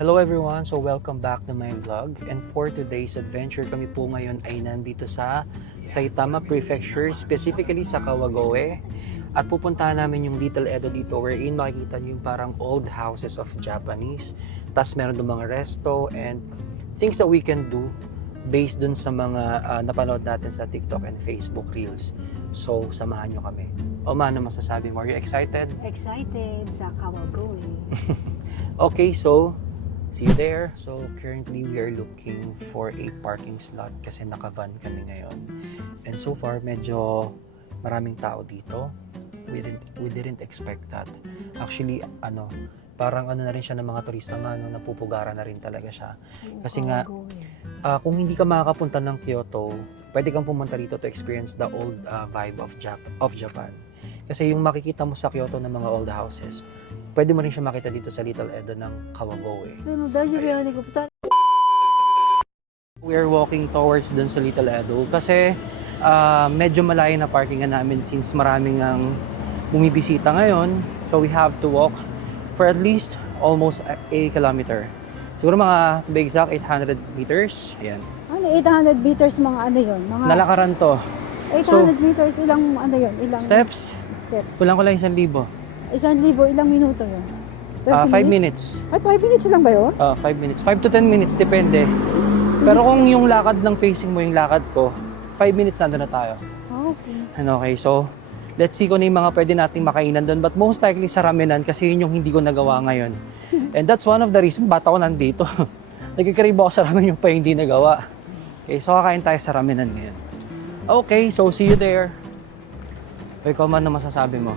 Hello everyone! So welcome back to my vlog, and for today's adventure kami po ngayon ay nandito sa Saitama Prefecture, specifically sa Kawagoe, at pupuntahan namin yung Little Edo dito wherein makikita nyo yung parang old houses of Japanese, tas meron doon mga resto and things that we can do based dun sa mga napanood natin sa TikTok and Facebook Reels. So samahan nyo kami. O ano masasabi mo? Are you excited? Excited sa Kawagoe. Okay, so see you there. So currently we are looking for a parking slot kasi naka-van kami ngayon. And so far medyo maraming tao dito. We didn't expect that. Actually parang na rin siya ng mga turista nga, napupugaran na rin talaga siya. Kasi nga kung hindi ka makakapunta ng Kyoto, pwede kang pumunta rito to experience the old vibe of Japan. Kasi yung makikita mo sa Kyoto ng mga old houses, pwede mo rin siya makita dito sa Little Edo ng Kawagoe. We are walking towards dun sa Little Edo kasi medyo malayo na parkingan namin since maraming ang bumibisita ngayon. So we have to walk for at least almost a kilometer. Siguro mga, to be exact, 800 meters. Ayan. 800 meters mga yun? Mga Nalakaran to. 800 meters, ilang Ilang Steps? Steps. Kulang-kulang 1,000. 1,000, ilang minuto yun? 5 minutes. Ay, 5 minutes lang ba yun? 5 minutes. 5 to 10 minutes, depende. Pero kung yung lakad ng facing mo yung lakad ko, 5 minutes nandun na tayo. Okay. Okay, so let's see kung ano yung mga pwede nating makainan doon. But most likely sa ramenan kasi yun yung hindi ko nagawa ngayon. And that's one of the reasons ba't ako nandito. Nagkikrave ako sa ramen yung pa hindi nagawa. Okay, so kakain tayo sa ramenan ngayon. Okay, so see you there. Ikaw man na masasabi mo?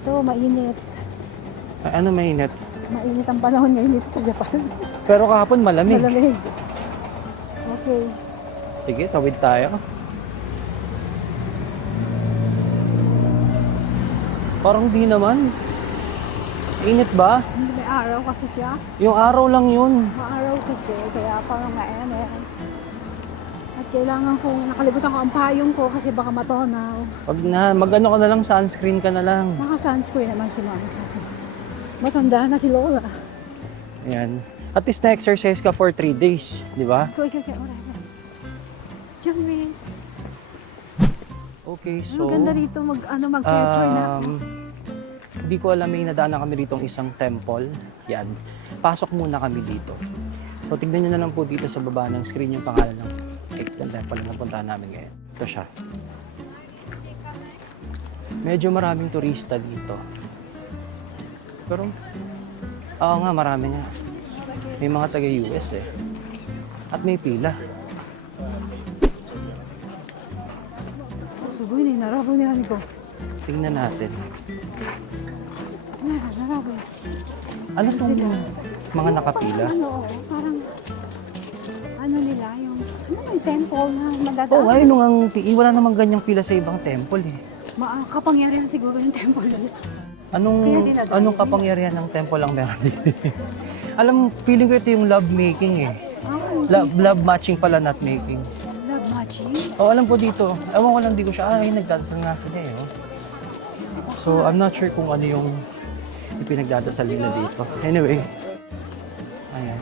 Ito, mainit. Ay, ano mainit? Mainit ang panahon ngayon dito sa Japan. Pero kahapon malamig. Malamig. Okay. Sige, tawid tayo. Parang di naman. Init ba? Hindi, may araw kasi siya. Yung araw lang yun. Maaraw kasi, kaya parang mainit. At kailangan kong, nakalimutan ko ang payong ko kasi baka matonaw. Pag mag-ano ka na lang, sunscreen ka na lang. Naka-sunscreen naman si Mami kasi matanda na si Lola. Ayan. At least na-exercise ka for 3 days, di ba? Okay, alright. Diyan, May. Okay, Ang so... ganda rito mag-picture na. Hindi ko alam, may nadaanan kami rito isang temple. Yan. Pasok muna kami dito. So, tignan nyo na lang po dito sa baba ng screen yung pangalan ng temple na napuntahan namin ngayon. Ito siya. Medyo maraming turista dito. Pero, oo nga, marami nga. May mga taga-US eh. At may pila. Sugoy na, narabo niya ko. Tingnan natin. Narabo. Ano sila? Mga nakapila? Parang, nila, yung, may temple na madadaan. Oh, ayun ang wala namang ganyang pila sa ibang temple eh. Kapangyarihan siguro yung temple na yun. Anong kapangyarihan ng temple ang meron dito? Alam, feeling ko ito yung love making eh. Love matching pala, not making. Love matching? Oh, alam ko dito. Ewan ko lang, di ko siya. Nagdadasal nga sila eh. Oh. So, I'm not sure kung ano yung ipinagdadasal nila dito. Anyway. Ayan.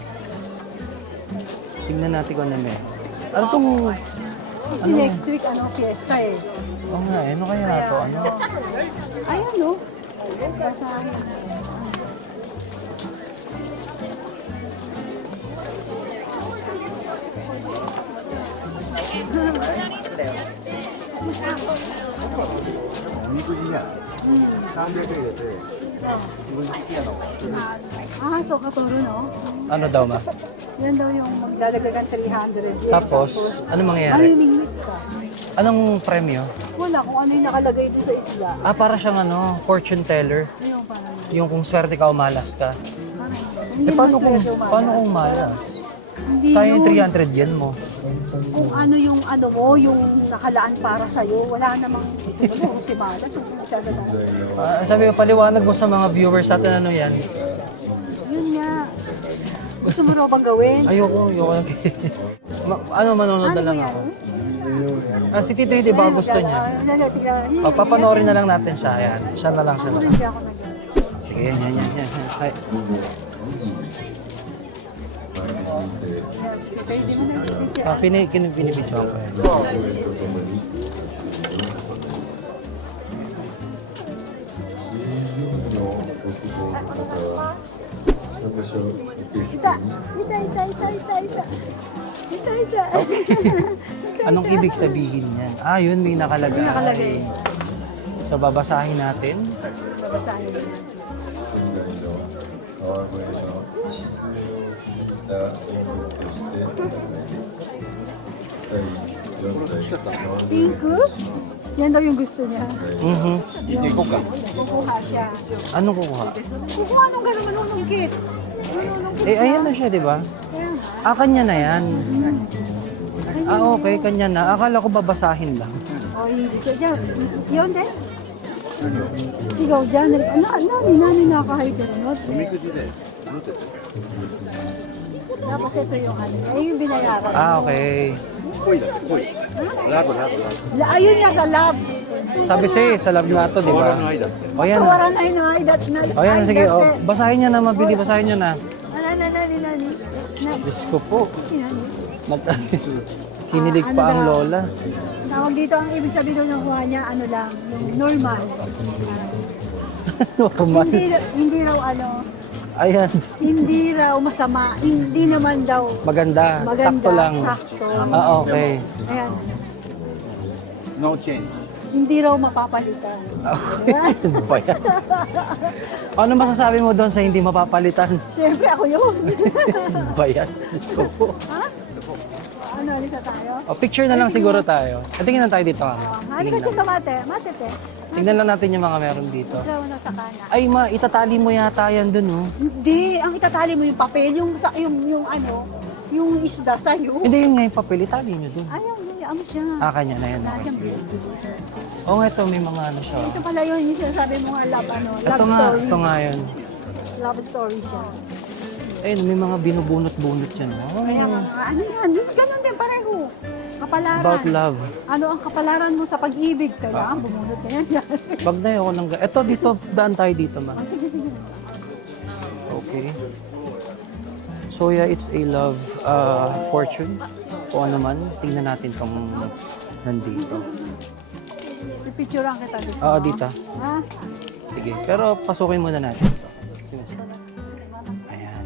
Tingnan natin kung ano may. Ano tong... Kasi next week, fiesta eh. Oo nga eh. Ano kaya ito? Ano? Ayan, no? Basahin. So Katoro, no? Ano daw ma? Yan daw yung magdadagdagan 300 yen. Tapos, ano mangyayari? Ano yung limit ka? Anong premyo? Wala, kung ano yung nakalagay doon sa isla. Para siyang fortune teller. Ayun, parang Yung kung swerte ka, umalas ka. hindi Paano kung malas? Hindi Sayang yun. 300 yen mo. Kung ano yung yung nakalaan para sa'yo, wala namang kung si Malas, yung nagsasabi. Sabi ko, paliwanag mo sa mga viewers natin ano yan. Yun nga. Gusto mo raw bang gawin? Ayoko. Manonood na lang ako. Si Tito hindi ba gusto niya? Papanoorin na lang natin siya. Ayan. Siya na lang. Ako rin siya ako nag- Sige, yan. Ay. Pwede mo na picture. Pinibidyo ko. Ita. Anong ibig sabihin niyan? Ah, yun, may nakalagay. May nakalagay. So, babasahin natin. Babasahin mo. Pink? Yan daw yung gusto niya. Mhm. Kukuha siya. Anong kukuha? Kukuha nung gano'n manunungkit. Manunungkit Eh, ayan na siya, di ba? Ayan. Ah, kanya na yan. Ah, okay, kanya na. Akala ko babasahin lang. O, hindi siya dyan. Yun din. Ikaw dyan. Ano, ninanay nakakahay ka rin. Tapos ito yung ano. Ay, yung binayaran. Ah, okay. Ayun nga ka, love. Sabi siya, sa lab na to, di ba? O yan. Kawaran ay na, ay dat na. O yan, sige. O, basahin niya na, mabili. Basahin niya na. Nani. Diyos ko po. Kinilig pa ang lola. Tawag dito, ang ibig sabihin doon ng kuha niya, ano lang, yung normal. Normal. Hindi raw ano, Ayan. hindi raw masama, hindi naman daw Maganda. maganda, Sakto lang. sakto. Ah, okay. Ayan, No change. hindi raw mapapalitan. Ano ba yan? Ano masasabi mo doon sa hindi mapapalitan? Siyempre ako yun. Ano ba yan? Diyos ko po. Ha? Ano, alisa tayo? O, picture na lang siguro tayo. Tingnan tayo dito. Halika Tingnan. sa mate te. Tingnan lang natin yung mga meron dito. Ikaw na sa kanan. Ay, itatali mo yata yan dun, oh. Hindi, ang itatali mo yung papel, yung ano, yung isda sa'yo. Hindi yun nga yung papel, itali nyo dun. Ayaw, ano siya. Ah, kanya na yan. Nandiyan, Okay. baby. Oo nga, ito may mga ano siya. Ito pala yun, yung sinasabi mo nga love, ano, love Ito nga, story. ito nga yun. Love story siya. Ayun, may mga binubunot-bunot yan. Oh. Kaya nga, ano yan, ganun din pareho. Kapalaran. About love. Ano ang kapalaran mo sa pag-ibig? Kailangan bumunot na yan. Wag na yun ako nang... Ito, dito, daan tayo dito, ma. Sige. Okay. So yeah, it's a love fortune. O ano man, tingnan natin tong nandito. Pipicturean kita dito. Oo, dito. Ha? Sige, pero pasukin muna natin. Ayan.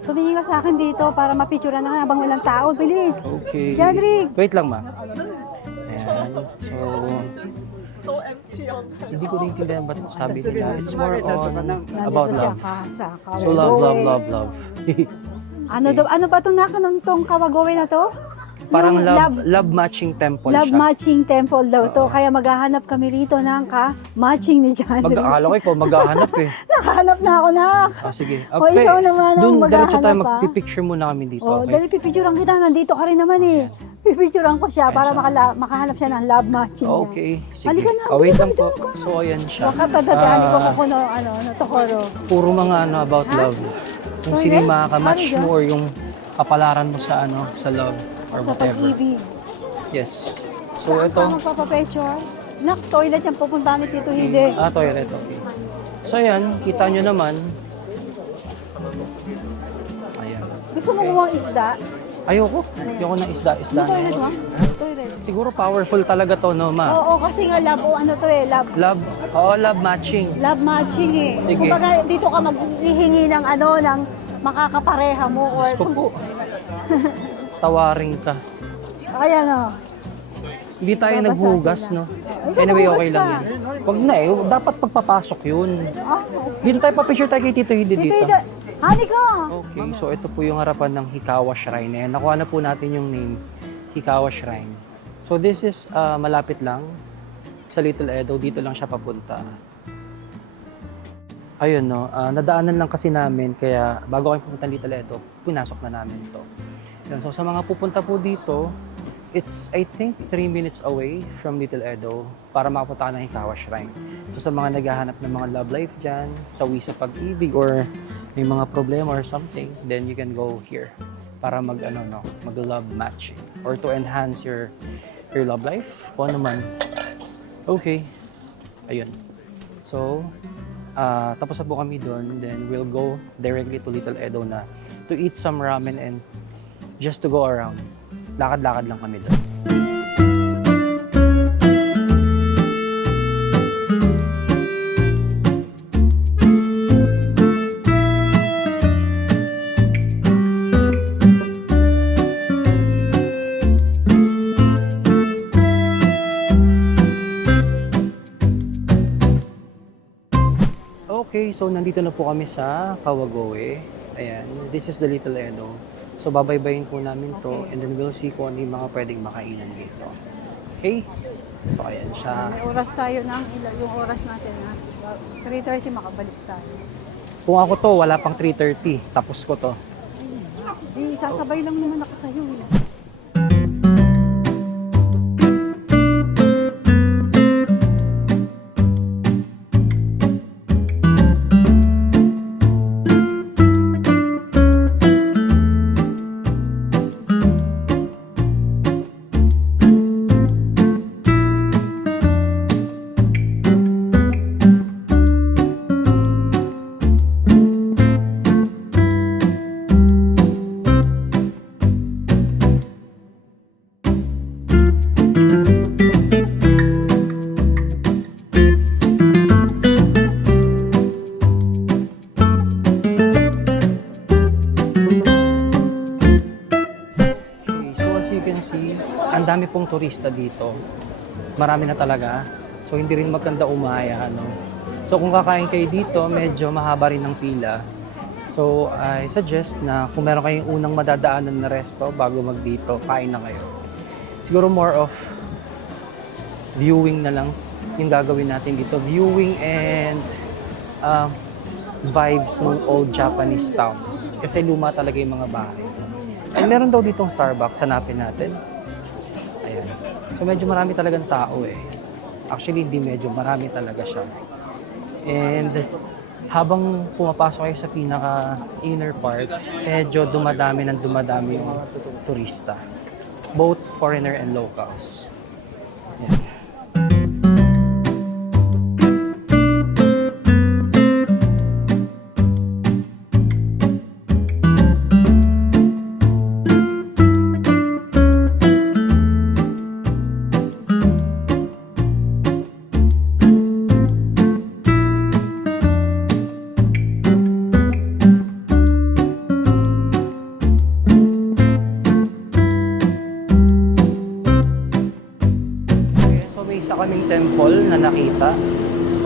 Tumingin ka sa akin dito para mapicturean na habang walang tao. Bilis. Okay. Jadrig. Wait lang, ma. Ayan. So, hindi ko naiintindihan ba't sabi nila. It's more on about Nandito siya love. sa So, love. Ano ba itong nakanong kawagowe na to? Parang Yung love matching temple Love siya. matching temple daw to. Kaya maghahanap kami rito ng ka-matching ni John. Mag-aalo ko, ikaw maghahanap eh. Nakahanap na ako na. Ah, sige. O, ikaw naman ang Doon, diretso tayo, maghahanap, ah. magpipicture muna kami dito. Oh, Okay? dali pipicturean kita. Nandito ka rin naman eh. Pipicturean ko siya para makahanap siya ng love matching niya. Okay, sige. Halika na, Oh, wait halika lang po. dito ka. So, ayan siya. Baka tadadaan ko Ah, kuno tokoro. Puro mga ano about love. Kung So, sino yung yes, makakamatch ano mo or yung kapalaran mo sa ano, sa love or Sa whatever. pag-ibig. Yes. So, Saan ito. ka magpapapicture? Nak, toilet yung pupuntahan ni Tito Hide. Toilet, okay. So, ayan, kita nyo naman. Ayan. Gusto mo kumuha isda? Ayoko ng isda-isda Ano na toilet yun. mo? Toilet. Siguro powerful talaga to, no, ma? Oo, kasi nga love, ano to eh, love. Love matching. Love matching eh. Sige. Kumbaga, dito ka maghihingi ng ng makakapareha mo. Or, Gusto po. Tawaring ka. Ayan o. Hindi tayo Babasa naghugas, sila. no? Ay, Anyway, naghugas okay lang ka. yan. Wag na eh. Dapat pagpapasok yun. Ah, Dito tayo pa-picture tayo kay Tito Hide Tito dito. Hide, hani ka! Okay, so ito po yung harapan ng Hikawa Shrine. Ayan, nakuha na po natin yung name, Hikawa Shrine. So this is malapit lang sa Little Edo. Dito lang siya papunta. Ayun, no? Nadaanan lang kasi namin, kaya bago kami pupunta ng Little Edo, pinasok na namin ito. Yun, so sa mga pupunta po dito, it's I think 3 minutes away from Little Edo para makapunta ka ng Hikawa Shrine. So sa mga naghahanap ng mga love life dyan, sawi sa pag-ibig or may mga problema or something, then you can go here para mag-love matching or to enhance your love life. Kung ano man. Okay. Ayun. So, Tapos na po kami doon, then we'll go directly to Little Edo na to eat some ramen and just to go around. Lakad-lakad lang kami doon. Okay, so nandito na po kami sa Kawagoe. Ayan, this is the Little Edo. So babaybayin po namin to and then we'll see kung ano yung mga pwedeng makainan dito. Okay? So ayan siya. May oras tayo ng yung oras natin na 3:30 makabalik tayo. Kung ako to, wala pang 3:30. Tapos ko to. Sasabay lang naman ako sa'yo. Ang dami pong turista dito. Marami na talaga. So hindi rin maganda umaya. No? So kung kakain kayo dito, medyo mahaba rin ng pila. So I suggest na kung meron kayong unang madadaanan na resto bago magdito, kain na kayo. Siguro more of viewing na lang yung gagawin natin dito. Viewing and vibes ng old Japanese town. Kasi luma talaga yung mga bahay. Ay meron daw ditong Starbucks, hanapin natin. Ayan. So medyo marami talagang tao eh. Actually, hindi medyo, marami talaga siya. And habang pumapasok kayo sa pinaka-inner part, medyo dumadami yung turista. Both foreigner and locals. Ayan. Isa kaming temple na nakita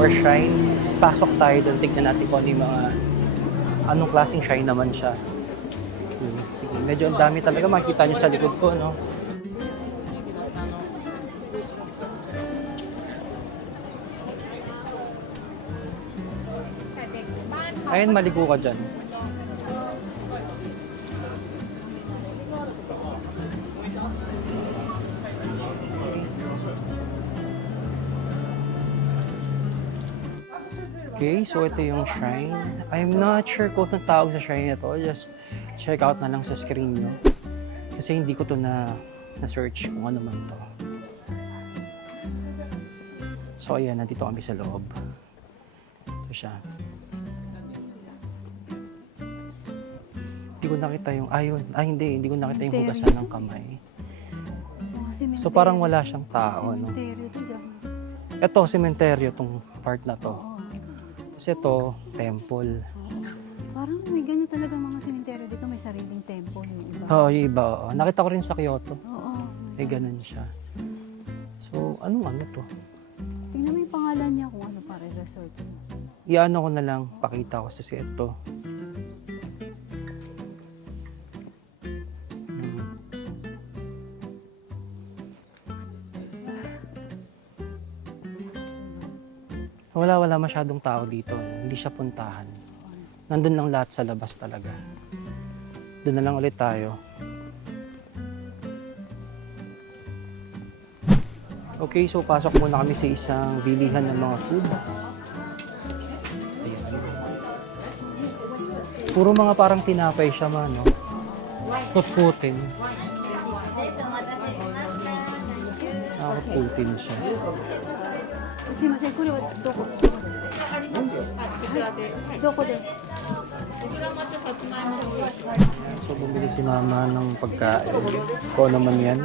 or shrine. Pasok tayo doon, tignan natin kung ano yung mga anong klaseng shrine naman siya. Sige, medyo ang dami talaga, makikita nyo sa likod ko, no? Ayun, maligo ka dyan. Okay, so ito yung shrine. I'm not sure kung anong tawag sa shrine na to. Just check out na lang sa screen nyo. Kasi hindi ko to na-search kung ano man to. So ayan, nandito kami sa loob. Ito siya. Hindi ko nakita yung, ayun. Hindi ko nakita yung hugasan ng kamay. So parang wala siyang tao, no? Ito, sementeryo, tong part na to. Kasi ito, temple. Parang may ganyan talaga mga sementeryo dito, may sariling temple yung iba. Oo, yung iba. Oo. Nakita ko rin sa Kyoto. Oo. May ganun siya. So, ano to? Tingnan mo yung pangalan niya kung ano para resorts. Iano ko na lang, pakita ko sa ito. Wala masyadong tao dito. Hindi siya puntahan. Nandun lang lahat sa labas talaga. Doon na lang ulit tayo. Okay, so pasok muna kami sa isang bilihan ng mga food. Ayan. Puro mga parang tinapay siya man, no? Putputin. Putputin siya. すいません、これはどこですか？はい、どこですか？ So, bumili si mama ng pagkain. Ko naman yan.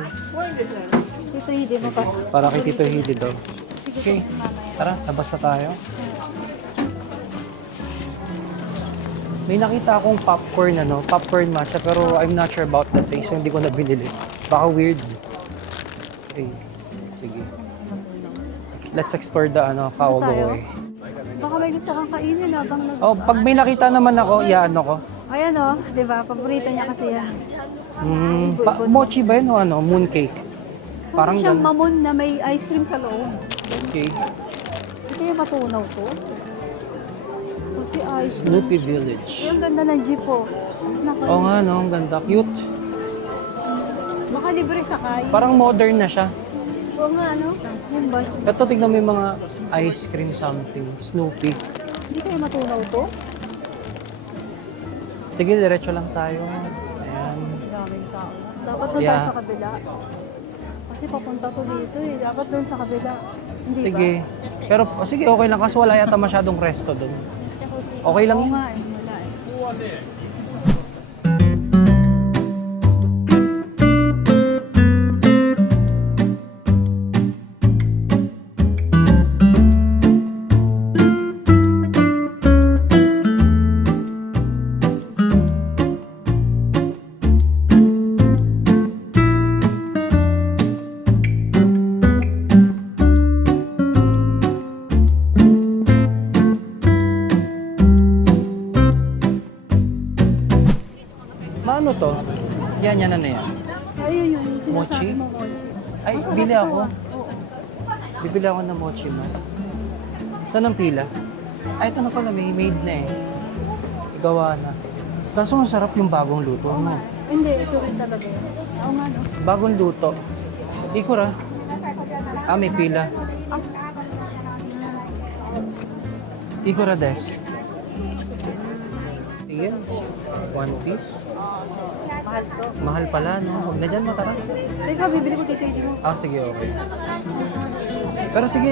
Ito hindi mo pa. Para kay Tito Hidi daw. Sige Okay, po, mamaya. tara, labas na tayo. May nakita akong popcorn, popcorn matcha, pero I'm not sure about the taste, so hindi ko na binili. Baka weird. Okay, sige. Let's explore the Kawagoe. Baka may gusto kang kainin habang nag... Oh, pag may nakita naman ako, iano ko. Ayan di ba? Paborito niya kasi yan. Mochi ba yun o mooncake? Parang siyang ganun. mamon na may ice cream sa loob. Okay. Ito yung matunaw to. Kasi ice cream. Snoopy Village. Ang ganda ng jeep Naku, Oo nga, no? Ang ganda. Cute. baka libre sakay. Parang modern na siya. Oo nga, yung bus. Ito, tignan mo yung mga ice cream something. Snoopy. Hindi kayo matunaw to? Sige, diretso lang tayo. Ayan. Daming tao. Dapat doon tayo sa kabila. Kasi papunta to dito eh. Dapat doon sa kabila. Hindi Sige. Pero, sige, okay lang. Kasi wala yata masyadong resto doon. ba? Okay lang Oo yun. nga eh. Wala eh. Maano to? Yan na yan. Ayun yung sinasabi Mochi? mo, mochi. Ay, Masarap bili to, ako. Oo. Bibili ako ng mochi mo. Saan ang pila? Ay, ito na pala. May made na eh. Gawa na. Kaso ang sarap yung bagong luto mo. Hindi, ito rin talaga yun. Oo nga, no? Bagong luto. Ikura. May pila. Ikura des. Sige. One piece. Mahal to. Mahal pala, no? Huwag na dyan, matara. Teka, bibili ko dito mo. Sige, okay. Pero sige,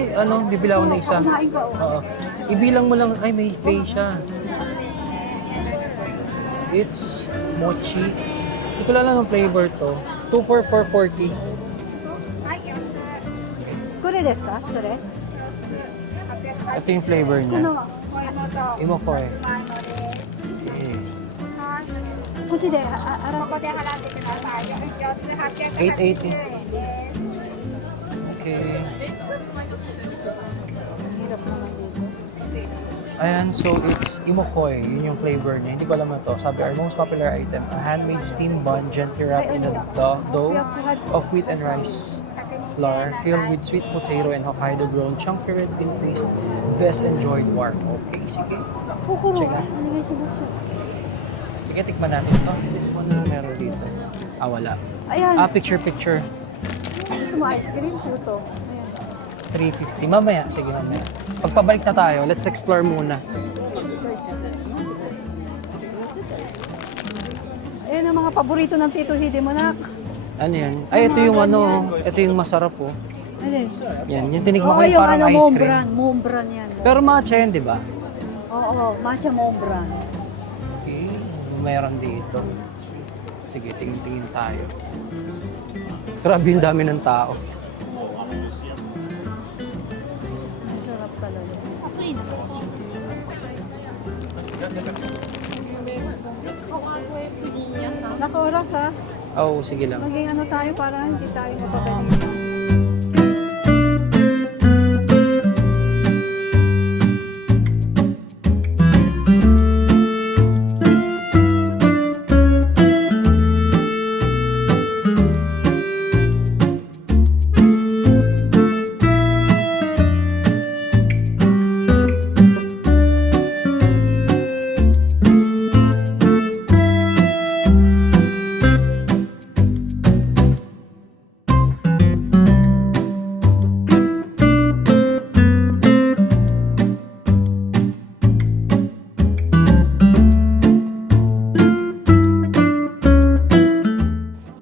bibili ako ng isa. Kumain ka, Oo. Ibilang mo lang, ay may pay siya. It's mochi. Hindi ko lang ang flavor to. 2 for 440. これですかそれ Ito yung flavor この niya. Imo ko eh. Okay. こっちで洗って 880. Okay. Hirap naman dito. Ayan, so it's imokoy. Yun yung flavor niya. Hindi ko alam na to. Sabi, our most popular item, a handmade steamed bun gently wrapped in a dough of wheat and rice flour filled with sweet potato and Hokkaido-grown chunky red bean paste. Best enjoyed warm. Okay, sige. Kukuro. Check out. Ano yung sinuso? Sige, tikman natin to. This one na meron dito. Wala. Ayan. Picture. Gusto mo ice cream? Ito. Ayan. 350. Mamaya. Sige, mamaya. Pagpabalik na tayo, let's explore muna. Ayan ang mga paborito ng Tito Hidi mo, nak. Ano yan? Ay, ito yung ito yung masarap oh. Ano yun? Yan, yung tinikman ko Oo, yung yung parang ice cream. Mombran. Mombran yan. Pero matcha yan, di ba? Oo, matcha Mombran. Okay, meron dito. Sige, tingin-tingin tayo. Grabe yung dami ng tao. Masarap talaga. Naka-oras ha. Oh, sige lang. Maging ano tayo para hindi tayo mapabalik.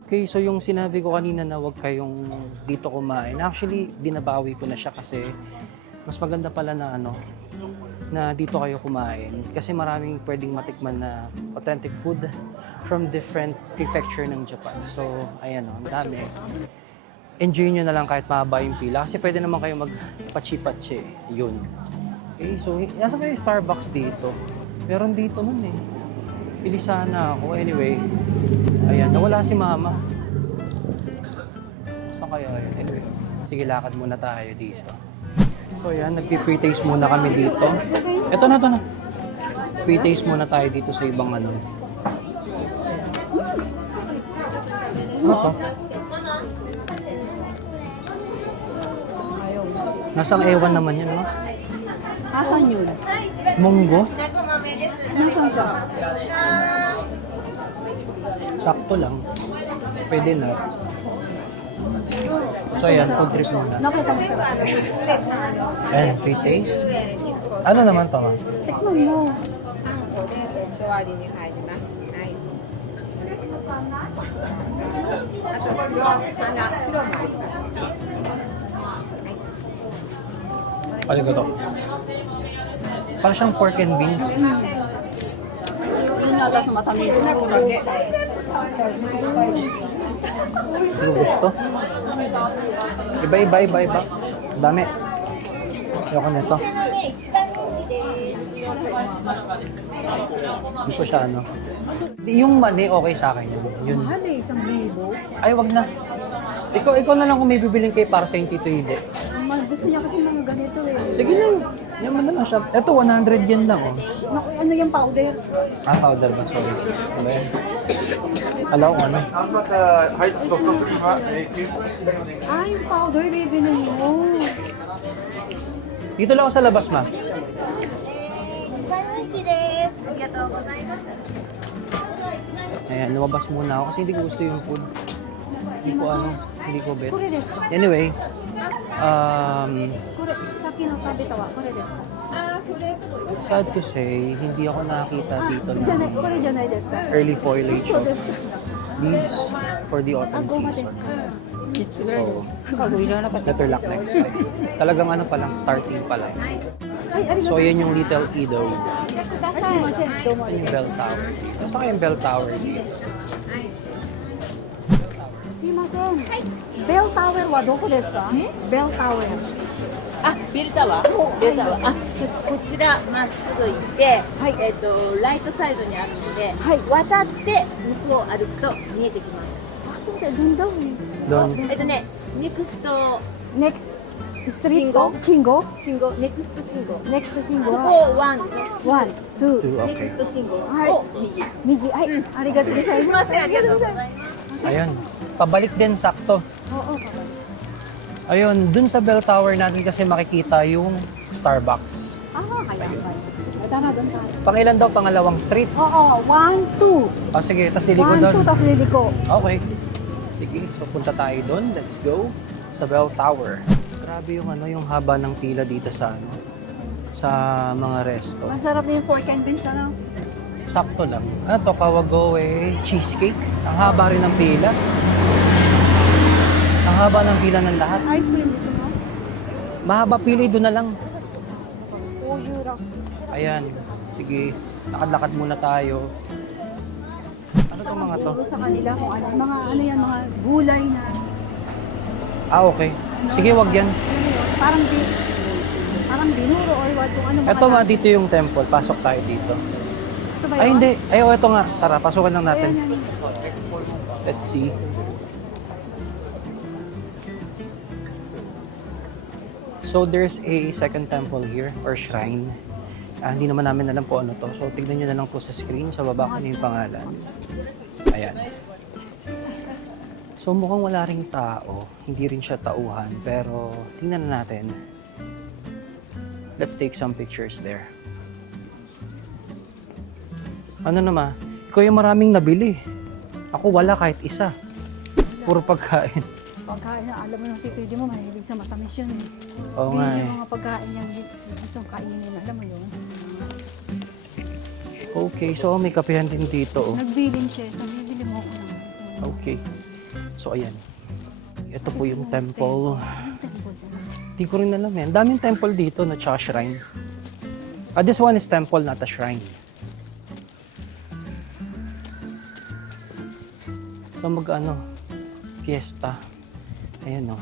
Okay, so yung sinabi ko kanina na huwag kayong dito kumain, actually, binabawi ko na siya kasi mas maganda pala na na dito kayo kumain kasi maraming pwedeng matikman na authentic food from different prefecture ng Japan. So, ayan ang dami. Enjoy nyo na lang kahit mahaba yung pila kasi pwede naman kayo magpachi-pachi. Yun. Okay, so nasa kayo Starbucks dito. Meron dito nun eh. Pili sana ako. Anyway, ayan, nawala si mama. Saan kaya yun? Anyway, sige, lakad muna tayo dito. So ayan, nagpi-pre-taste muna kami dito. Ito na. Pre-taste muna tayo dito sa ibang Ano to? Nasang ewan naman yan, ma? Asan yun? Munggo? Nasaan siya? Sakto lang. Pwede na. So ayan, food trip muna. Nakita mo sa Ayan, free taste. Ano naman to, ma? Tikman mo. Ano ko to? Parang siyang pork and beans. Yun nga sa matamis. Lagi. Ano gusto? Iba. Dami. Ayoko nito. Hindi ko siya Yung mani okay sa akin. Yun. Mahal eh, 1,000. Ay, wag na. Ikaw na lang kung may bibiling kayo para sa Tito Ide. Gusto niya kasi mga ganito eh. Sige lang. Yaman na lang siya. Ito, 100 yen lang, oh. Ano yung powder? Powder ba? Sorry. Ano yan? Alam ko ano. またはいソフトクリームは9個 Ah, yung powder, bibili mo. Dito lang ako sa labas, ma. Ayan, lumabas muna ako kasi hindi ko gusto yung food. Hindi ko bet. これですか Anyway, これ、さっきの食べたわ。これですか sad to say, hindi ako nakakita dito じゃない、 ng これじゃないですか early foliage そう of ですか leaves for the あ、 autumn ごまです season. か So, かごいらなかった。 better luck next time. Talagang pa lang, starting pa lang. はい、ありが So, とう。 yan yung Little Edo. はい、すいません。どうもあり Yung がとう。 bell tower. Saan kaya yung bell tower dito? すいません。ベルタワーはどこですか？ベルタワー。あ、ビルタワー。ビルタワー。あ、こちらまっすぐ行って、はいライトサイドにあるので、はい渡って向こう歩くと見えてきまあ、そうだ、どんどん。Doon. す。ネクスト Next street 信号信号、ネクスト信号。 Next 信号こはこワン、 one, two, Two, ネク okay. スト信号はいを右。右。はい、ありがとうございます。ありがとうございます。 Ayun. Pabalik din, sakto. Oo, Ayun, dun sa bell tower natin kasi makikita yung Starbucks. kaya. Tama, doon tayo. Pangilan daw, pangalawang street. Oo, 1, 2. Sige, tas liliko 1, doon. 2, tapos liliko. Okay. Sige, so punta tayo doon. Let's go sa bell tower. Grabe yung yung haba ng pila dito sa sa mga resto. Masarap na yung pork and beans, ano? Sakto lang. Ano to, Kawagoe cheesecake. Ang haba rin ng pila. Ang haba ng pila ng lahat. Ice cream gusto mo? Mahaba pili doon na lang. Ojura. Ayan. Sige, lakad-lakad muna tayo. Ano to mga to? Turo sa kanila kung ano. Mga ano yan, mga gulay na. Okay. Sige, wag yan. Parang binuro or what kung ano. Ito nga, dito yung temple. Pasok tayo dito. Ito ba yun? Ay, hindi. Ay, ito nga. Tara, pasukan lang natin. Ayan, yan. Let's see. So, there's a second temple here, or shrine. Hindi naman namin alam po ano to. So, tignan nyo na lang po sa screen. Sa baba ko yung pangalan. Ayan. So, mukhang wala ring tao. Hindi rin siya tauhan. Pero, tingnan na natin. Let's take some pictures there. Ano naman? Ikaw yung maraming nabili. Ako wala kahit isa. Puro pagkain. Pagkain na, alam mo yung tito mo, mahilig sa matamis yun eh. Oo nga eh. Yung mga pagkain niyang gusto kainin, alam mo yun. Okay, so may kapehan din dito. Oh. Nagbilin siya, so bibili mo ako ng Okay. So ayan. Ito po yung temple. Yung temple. Di ko rin alam yan. Daming temple dito, no? Tsaka shrine. This one is temple, not a shrine. So fiesta. Ayan, no.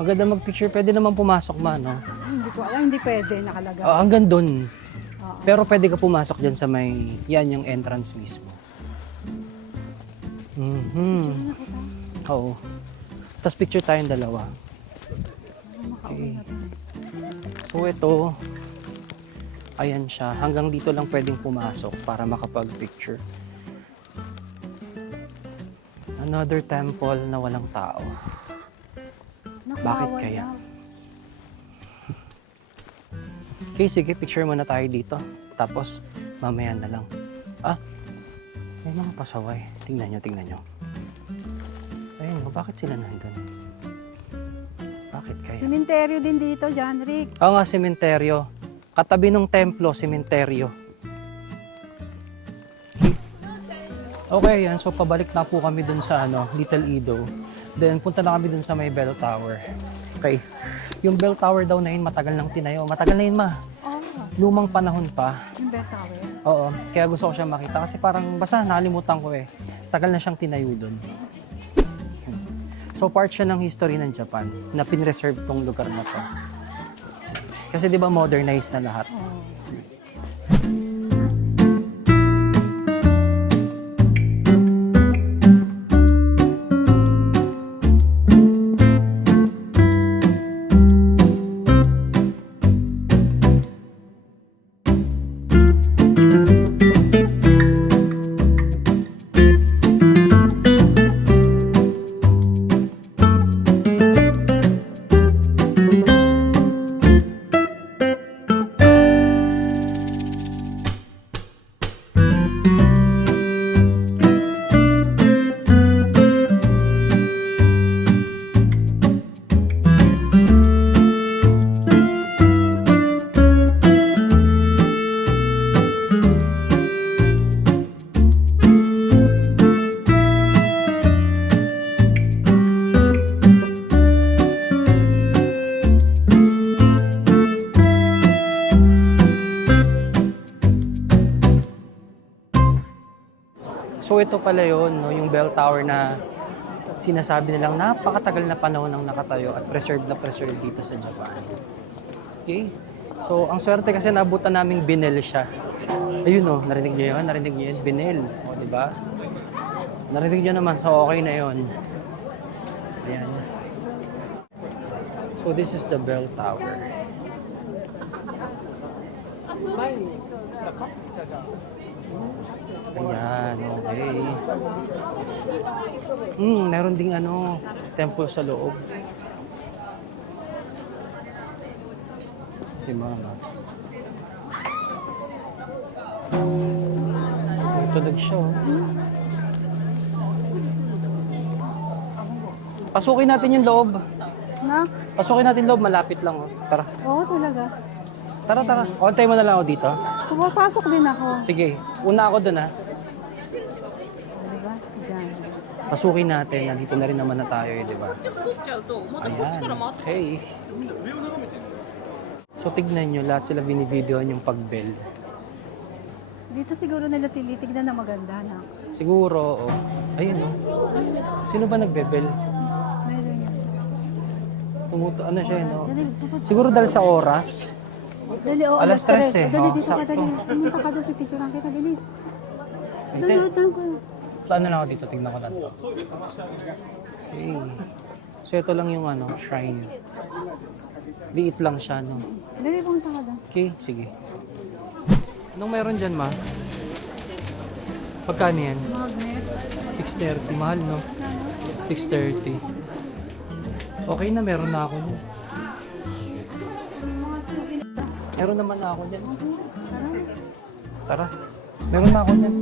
Maganda mag-picture. Pwede naman pumasok no? Hindi ko alam, hindi pwede nakalagay. Hanggang dun. Oo. Pero pwede ka pumasok dyan sa may, yan yung entrance mismo. Mhm. Oo. Tapos picture tayong dalawa. Okay. So ito, ayan siya. Hanggang dito lang pwedeng pumasok para makapag-picture. Another temple na walang tao. Bakit kaya? Okay, sige, picture muna tayo dito. Tapos, mamaya na lang. May mga pasaway. Tingnan nyo. Ayun, bakit sila nandun? Bakit kaya? Sementeryo din dito, John Rick. Oo nga, sementeryo. Katabi ng templo, sementeryo. Okay, yan. So, pabalik na po kami dun sa Little Edo. Then, punta na kami dun sa may bell tower. Okay. Yung bell tower daw na yun, matagal nang tinayo. Matagal na yun, ma. Oh, Lumang panahon pa. yung bell tower. Oo. Kaya gusto ko siya makita. Kasi parang, basta nakalimutan ko eh. Tagal na siyang tinayo dun. So, part siya ng history ng Japan na pinreserve tong lugar na to. Kasi di ba modernized na lahat? So ito pala yun, no, yung bell tower na sinasabi nilang napakatagal na panahon ang nakatayo at preserve dito sa Japan. Okay? So ang swerte kasi nabutan naming Binel siya. Ayun no, narinig niyo yun, Binel. O, di ba? Narinig niyo naman, so okay na yun. Ayan. So this is the bell tower. Ayan, okay. Meron ding temple sa loob. Si Mama. Tulog siya, oh. Pasukin natin yung loob. Na? Pasukin natin loob, malapit lang, oh. Tara. Oo, talaga. Tara. Ontay mo na lang ako dito. Pumapasok din ako. Sige, una ako dun, ha. Diba? Si John. Pasukin natin, nandito na rin naman na tayo, di ba? Ayan, okay. So tignan nyo, lahat sila binivideoan yung pag-bell. Dito siguro nila tinitignan na maganda na. Siguro, oh. Ayun, oh. Sino ba nagbe-bell? Meron yan. Ano siya, no? Dali, pupunta. Siguro dahil sa oras. Dali, Alas 3 eh. Dali, Oh, dito ka, sakto. dali. Pumunta ka doon, pipicturean kita, bilis. Ito. Dali, ko. So, ano lang ako dito, tignan ko lang to. Okay. So ito lang yung shrine. Liit lang siya, no? Dali, pumunta ka doon. Okay, sige. Anong meron dyan, ma? Pagkano yan? Magnet. 6.30. Mahal, no? 6.30. Okay na, meron na ako niyan. Mga suki na. Meron naman na ako niyan. Tara. Meron na ako niyan.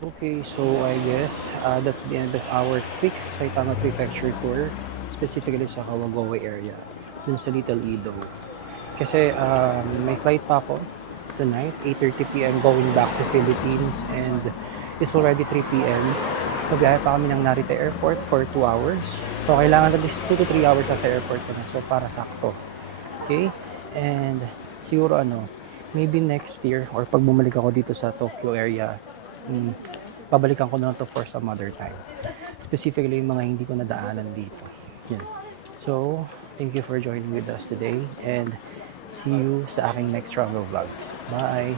Okay, so I guess that's the end of our quick Saitama Prefecture tour, specifically sa Kawagoe area, dun sa Little Edo. Kasi may flight pa ako tonight, 8:30 p.m. going back to Philippines, and it's already 3 p.m. Magbiyahe pa kami ng Narita Airport for 2 hours. So kailangan at least 2 to 3 hours sa airport ko na. So para sakto. Okay? And siguro maybe next year or pag bumalik ako dito sa Tokyo area, pabalikan ko na to for some other time. Specifically, yung mga hindi ko nadaanan dito. Yan. So, thank you for joining with us today and see you sa aking next travel vlog. Bye!